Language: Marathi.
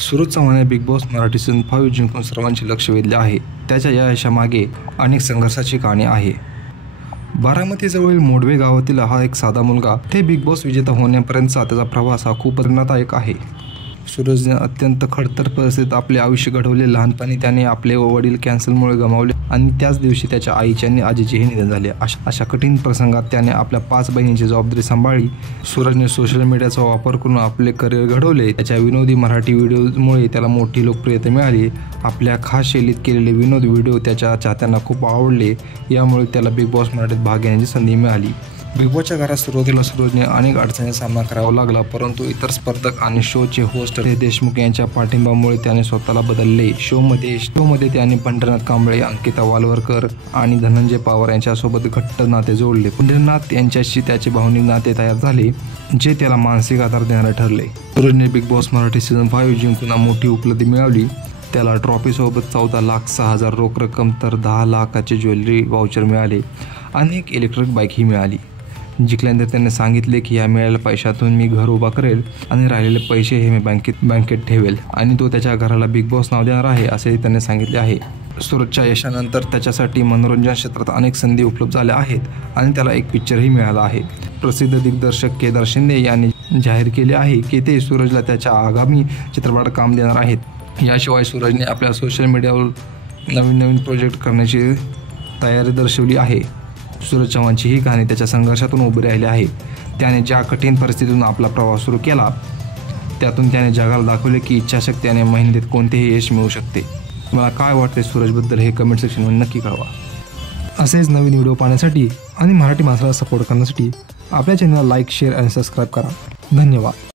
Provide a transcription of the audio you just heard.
सूरज चव्हाणने बिग बॉस मराठी सीझन 5 जिंकून सर्वांचे लक्ष वेधले आहे. त्याच्या या यशामागे अनेक संघर्षाची कहाणी आहे. बारामतीजवळील मोडवे गावातील हा एक साधा मुलगा ते बिग बॉस विजेता होण्यापर्यंतचा त्याचा प्रवास हा खूप प्रेरणादायक आहे. सूरजने अत्यंत खडतर परिस्थितीत आपले आयुष्य घडवले. लहानपणी त्याने आपले वडील कॅन्सरमुळे गमावले आणि त्याच दिवशी त्याच्या आईचे आणि आजीचेही निधन झाले. अशा कठीण प्रसंगात त्याने आपल्या 5 बहिणींची जबाबदारी सांभाळली. सूरजने सोशल मीडियाचा वापर करून आपले करिअर घडवले. त्याच्या विनोदी मराठी व्हिडिओमुळे त्याला मोठी लोकप्रियता मिळाली. आपल्या खास शैलीत केलेले विनोद व्हिडिओ त्याच्या चाहत्यांना खूप आवडले. यामुळे त्याला बिग बॉस मराठीत भाग घेण्याची संधी मिळाली. बिग बॉसच्या घरात सुरुवातीला सूरजने अनेक अडचणींचा सामना करावा लागला, परंतु इतर स्पर्धक आणि शोचे होस्ट देशमुख यांच्या पाठिंब्यामुळे त्याने स्वतःला बदलले. शोमध्ये त्याने पंढरनाथ कांबळे, अंकिता वालवरकर आणि धनंजय पवार यांच्यासोबत घट्ट नाते जोडले. पंढरनाथ यांच्याशी त्याचे भावनिक नाते तयार झाले, जे त्याला मानसिक आधार देणारे ठरले. सूरजने बिग बॉस मराठी सीझन 5 जिंकून मोठी उपलब्धी मिळवली. त्याला ट्रॉफीसोबत 14,06,000 रोख रक्कम तर 10 लाखाचे ज्वेलरी वाउचर मिळाले आणि एक इलेक्ट्रिक बाईकही मिळाली. जिंकल्यानंतर त्याने सांगितले की या मिळालेल्या पैशातून मी घर उभा करेल आणि राहिलेले पैसे हे मी बँकेत ठेवेल आणि तो त्याच्या घराला बिग बॉस नाव देणार आहे, असेही त्याने सांगितले आहे. सूरजच्या यशानंतर त्याच्यासाठी मनोरंजन क्षेत्रात अनेक संधी उपलब्ध झाल्या आहेत आणि त्याला एक पिक्चरही मिळाला आहे. प्रसिद्ध दिग्दर्शक केदार शिंदे यांनी जाहीर केले आहे की ते सूरजला त्याच्या आगामी चित्रपटात काम देणार आहेत. याशिवाय सूरजने आपल्या सोशल मीडियावर नवीन प्रोजेक्ट करण्याची तयारी दर्शवली आहे. सूरज चव्हाणची ही कहाणी त्याच्या संघर्षातून उभी राहिली आहे. त्याने ज्या कठीण परिस्थितीतून आपला प्रवास सुरू केला, त्यातून त्याने जगाला दाखवले की इच्छाशक्ती आणि मेहनतीत कोणतेही यश मिळू शकते. तुम्हाला काय वाटते सूरजबद्दल हे कमेंट सेक्शनमध्ये नक्की कळवा. असेच नवीन व्हिडिओ पाहण्यासाठी आणि मराठी माणसाला सपोर्ट करण्यासाठी आपल्या चॅनलला लाईक, शेअर आणि सबस्क्राईब करा. धन्यवाद.